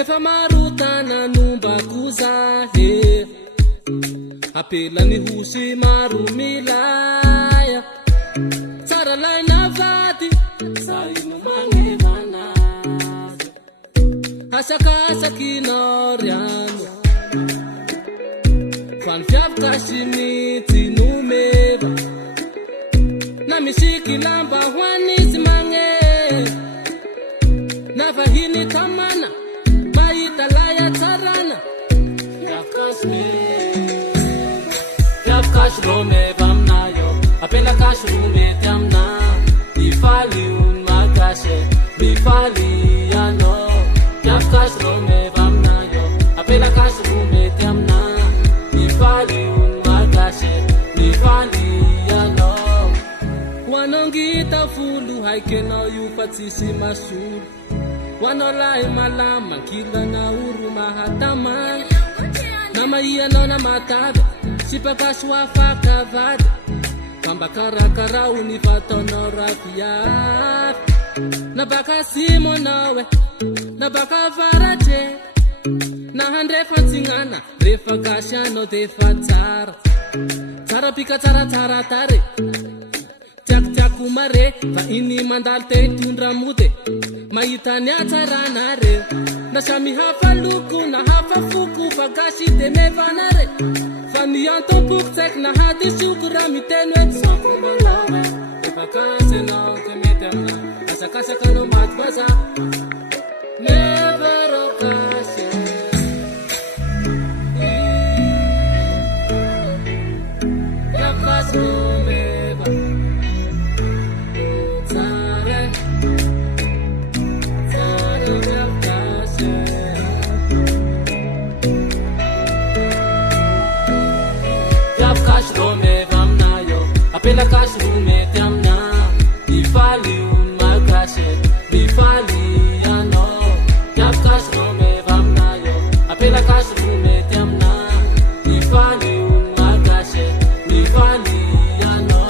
efa marotana nombako zahe apela ny hosy maro milaya tsara laina vady zay no magnevanazy asakasakinao riano fa ny fiavaka sy mitsy nomeva na misiky lamba hoanizy magne na vahiny tamana mahita laya tsarana fiavakasy romeva aminayo apelakasy romety amina mifaly ony makasy mifaly anao fiavakasy romeva aminayo apelakasy romety amina mifaly ony makasy mifaly anao hoanao ngita folo haikenao io fa tsisy masolo hoanao lahy malama kilana oro mahatamana na maianao na matavy sy pakasy hoafaka vady kamba karakarao ny fataonao rafiavy na baka simonao na baka varatre na handrefantsignana rehefa gasy anao defa tsara tsara pika tsaratsara tare tiakotiako mare fa iny mandaly te hitondra mode mahita ny atsarana re na samy hafa loko na hafa foko fa gasy de mevanare fa ny antompoko tsaiky na hadisioko raha miteny hoe sako manao efa kasy anao te mety amina asakasakanao maty vaza never okasy fiavakasy romeva tsara tsara fiavakasy fiavakasy romeva aminayo apelakasy romety amina mifaly ony makasy mifaly anao fiavakasy romeva aminayo apelakasy romety amina mifaly ony makasy mifaly anao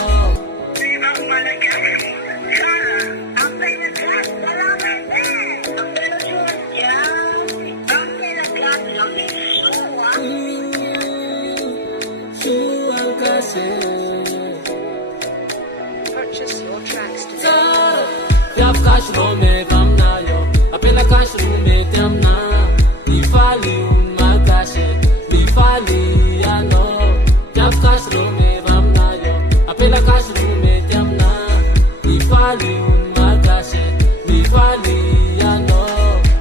Purchase your tracks today. tsara fiavakasy romeva aminayo apelakasy romety amina mifaly ony makasy mifaly anao fiavakasy romeva aminayo apelakasy romety amina mifaly ony makasy mifaly anao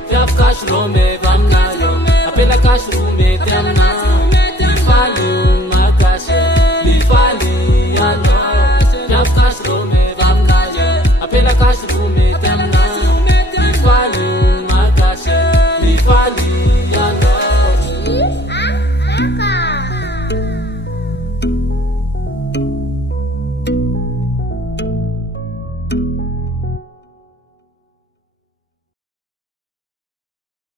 fiavakasy romeva aminayo apelakasy romety amina mifaly ony makasy mifaly anao fiavakasy romeva aminayo apelakasy romety amina mifaly ony makasy mifaly anao